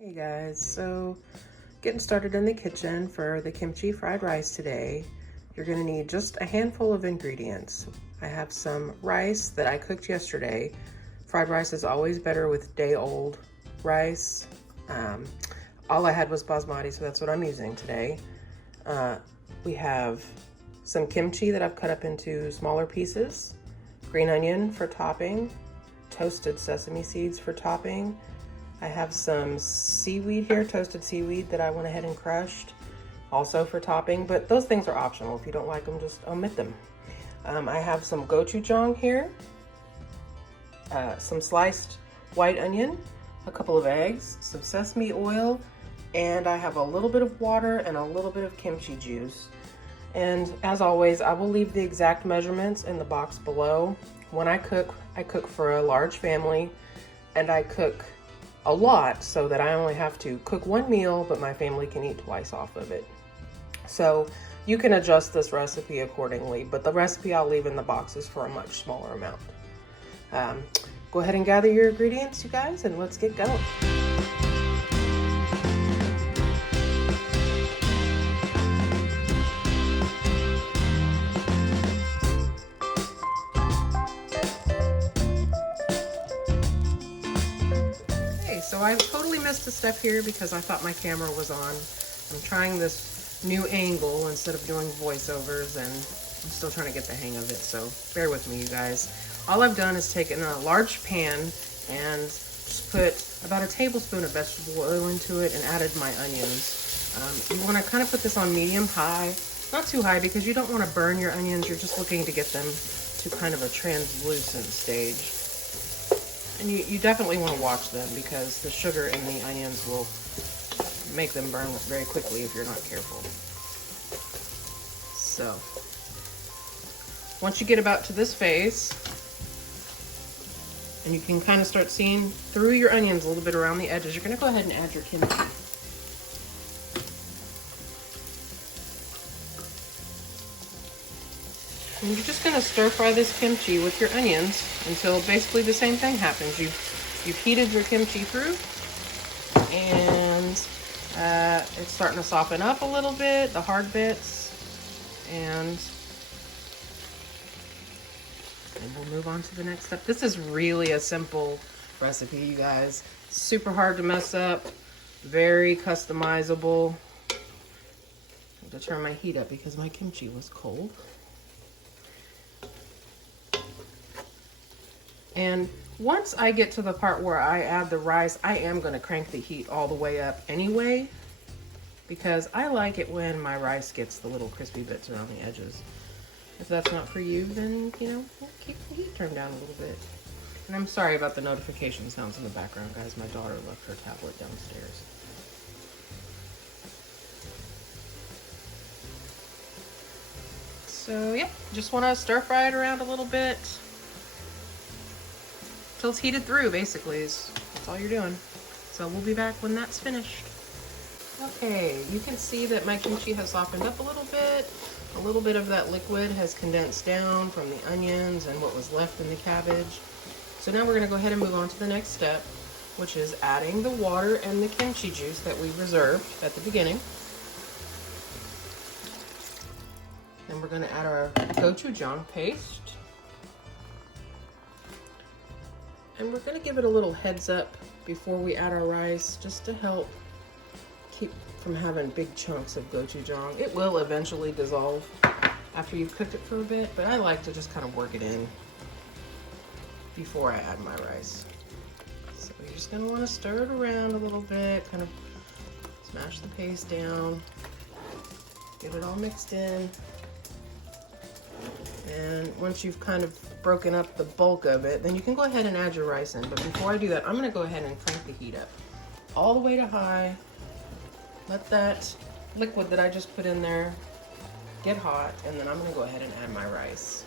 Hey guys, so getting started in the kitchen for the kimchi fried rice today. You're gonna need just a handful of ingredients. I have some rice that I cooked yesterday. Fried rice is always better with day-old rice. All I had was basmati, so that's what I'm using today. We have some kimchi that I've cut up into smaller pieces, green onion for topping, toasted sesame seeds for topping. I have some seaweed here, toasted seaweed that I went ahead and crushed, also for topping, but those things are optional. If you don't like them, just omit them. I have some gochujang here, some sliced white onion, a couple of eggs, some sesame oil, and I have a little bit of water and a little bit of kimchi juice. And as always, I will leave the exact measurements in the box below. When I cook for a large family, and I cook a lot so that I only have to cook one meal, but my family can eat twice off of it. So you can adjust this recipe accordingly, but the recipe I'll leave in the box is for a much smaller amount. Go ahead and gather your ingredients, you guys, and let's get going. So I totally missed a step here because I thought my camera was on. I'm trying this new angle instead of doing voiceovers, and I'm still trying to get the hang of it, so bear with me, you guys. All I've done is taken a large pan and just put about a tablespoon of vegetable oil into it and added my onions. You want to kind of put this on medium-high, not too high because you don't want to burn your onions. You're just looking to get them to kind of a translucent stage. And you definitely want to watch them because the sugar in the onions will make them burn very quickly if you're not careful. So, once you get about to this phase, and you can kind of start seeing through your onions a little bit around the edges, you're going to go ahead and add your kimchi. And you're just going to stir fry this kimchi with your onions until basically the same thing happens. You've heated your kimchi through, and it's starting to soften up a little bit, the hard bits, and we'll move on to the next step. This is really a simple recipe, you guys. Super hard to mess up, very customizable. I have to turn my heat up because my kimchi was cold. And once I get to the part where I add the rice, I am going to crank the heat all the way up anyway, because I like it when my rice gets the little crispy bits around the edges. If that's not for you, then, you know, we'll keep the heat turned down a little bit. And I'm sorry about the notification sounds in the background, guys. My daughter left her tablet downstairs. So, yeah, just want to stir fry it around a little bit till it's heated through, basically. That's all you're doing. So we'll be back when that's finished. Okay, you can see that my kimchi has softened up a little bit. A little bit of that liquid has condensed down from the onions and what was left in the cabbage. So now we're going to go ahead and move on to the next step, which is adding the water and the kimchi juice that we reserved at the beginning. Then we're going to add our gochujang paste. And we're going to give it a little heads up before we add our rice, just to help keep from having big chunks of gochujang. It will eventually dissolve after you've cooked it for a bit, but I like to just kind of work it in before I add my rice. So you're just going to want to stir it around a little bit, kind of smash the paste down, get it all mixed in. And once you've kind of broken up the bulk of it, then you can go ahead and add your rice in. But before I do that, I'm going to go ahead and crank the heat up all the way to high. Let that liquid that I just put in there get hot, and then I'm going to go ahead and add my rice.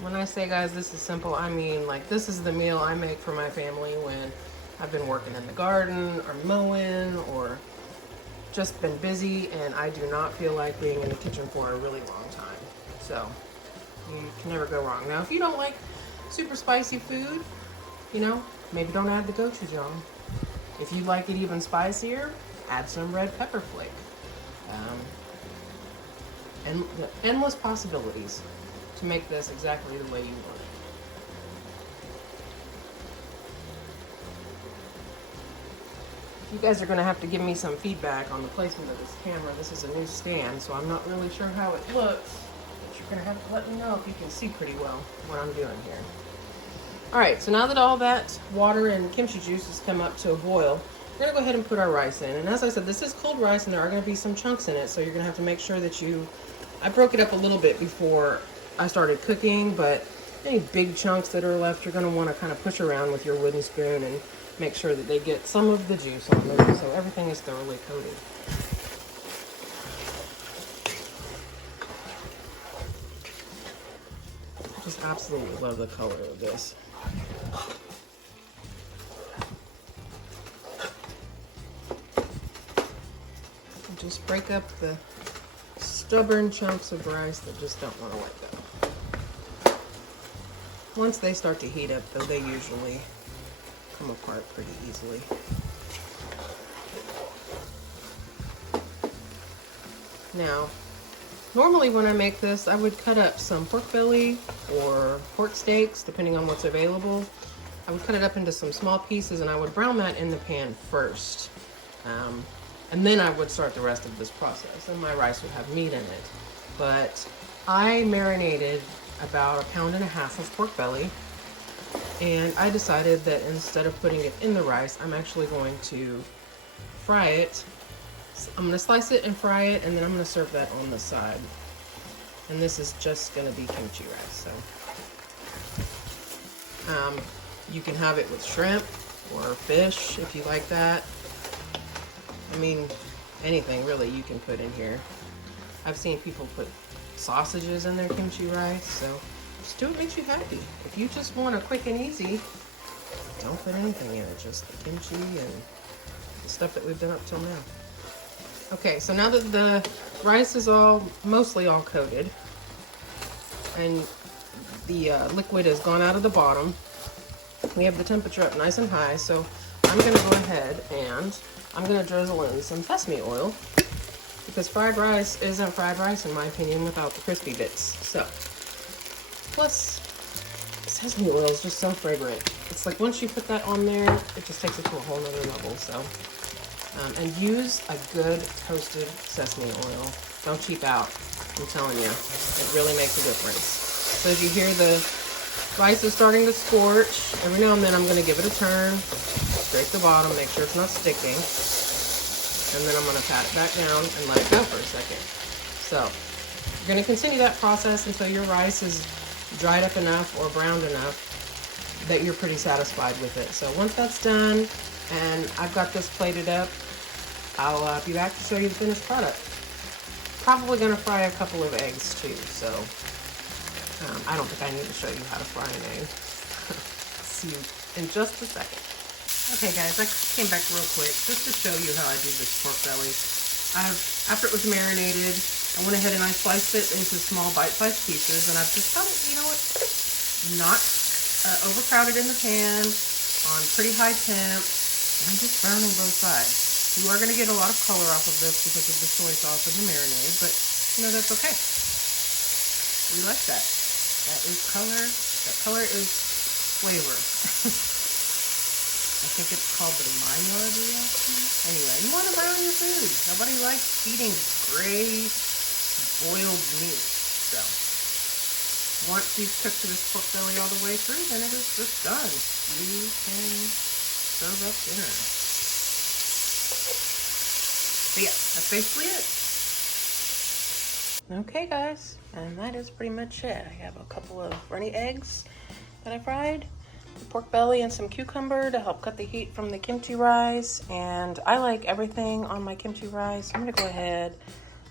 When I say, guys, this is simple, I mean, like, this is the meal I make for my family when I've been working in the garden or mowing or just been busy and I do not feel like being in the kitchen for a really long time. So you can never go wrong. Now, if you don't like super spicy food, you know, maybe don't add the gochujang. If you like it even spicier, add some red pepper flake. And endless possibilities to make this exactly the way you want it. You guys are going to have to give me some feedback on the placement of this camera. This is a new stand, so I'm not really sure how it looks. But you're going to have to let me know if you can see pretty well what I'm doing here. Alright, so now that all that water and kimchi juice has come up to a boil, we're going to go ahead and put our rice in. And as I said, this is cold rice and there are going to be some chunks in it, so you're going to have to make sure that I broke it up a little bit before I started cooking, but any big chunks that are left, you're going to want to kind of push around with your wooden spoon and make sure that they get some of the juice on them so everything is thoroughly coated. I just absolutely love the color of this. And just break up the stubborn chunks of rice that just don't want to let go. Once they start to heat up, though, they usually come apart pretty easily. Now, normally when I make this, I would cut up some pork belly or pork steaks, depending on what's available. I would cut it up into some small pieces and I would brown that in the pan first. And then I would start the rest of this process, and my rice would have meat in it. But I marinated about 1.5 pounds of pork belly, and I decided that instead of putting it in the rice, I'm actually going to fry it. I'm going to slice it and fry it, and then I'm going to serve that on the side. And this is just going to be kimchi rice. So you can have it with shrimp or fish if you like that. I mean, anything really you can put in here. I've seen people put sausages in their kimchi rice, so just do what makes you happy. If you just want a quick and easy, don't put anything in it, just the kimchi and the stuff that we've done up till now. Okay, so now that the rice is mostly all coated and the liquid has gone out of the bottom, we have the temperature up nice and high, so I'm going to go ahead and I'm going to drizzle in some sesame oil, because fried rice isn't fried rice in my opinion without the crispy bits. So, plus sesame oil is just so fragrant. It's like once you put that on there, it just takes it to a whole nother level. So, and use a good toasted sesame oil. Don't cheap out. I'm telling you, it really makes a difference. So as you hear the rice is starting to scorch, every now and then I'm going to give it a turn, scrape the bottom, make sure it's not sticking, and then I'm going to pat it back down and let it go for a second. So you're going to continue that process until your rice is dried up enough or browned enough that you're pretty satisfied with it. So once that's done and I've got this plated up, I'll be back to show you the finished product. Probably going to fry a couple of eggs too, so I don't think I need to show you how to fry an egg. See you in just a second. Okay guys, I came back real quick just to show you how I do this pork belly. After it was marinated, I went ahead and I sliced it into small bite-sized pieces, and I've just got it, you know what, not overcrowded in the pan, on pretty high temp, and I'm just browning both sides. You are going to get a lot of color off of this because of the soy sauce and the marinade, but you know, that's okay. We like that. That is color. That color is flavor. I think it's called the Maillard reaction. Anyway, you want to brown your food. Nobody likes eating gray boiled meat. So once you've cooked this pork belly all the way through, then it is just done. You can serve up dinner. So yeah, that's basically it. Okay guys, and that is pretty much it. I have a couple of runny eggs that I fried, pork belly and some cucumber to help cut the heat from the kimchi rice, and I like everything on my kimchi rice. I'm gonna go ahead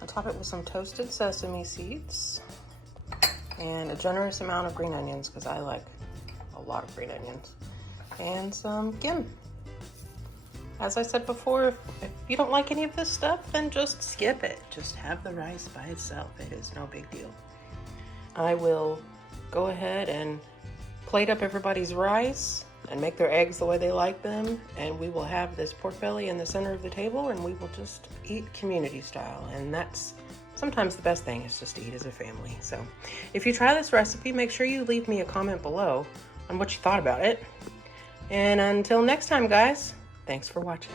and top it with some toasted sesame seeds and a generous amount of green onions, because I like a lot of green onions, and some gim. As I said before, if you don't like any of this stuff, then just skip it. Just have the rice by itself. It is no big deal. I will go ahead and plate up everybody's rice, and make their eggs the way they like them, and we will have this pork belly in the center of the table, and we will just eat community style. And that's sometimes the best thing, is just to eat as a family. So if you try this recipe, make sure you leave me a comment below on what you thought about it. And until next time, guys, thanks for watching.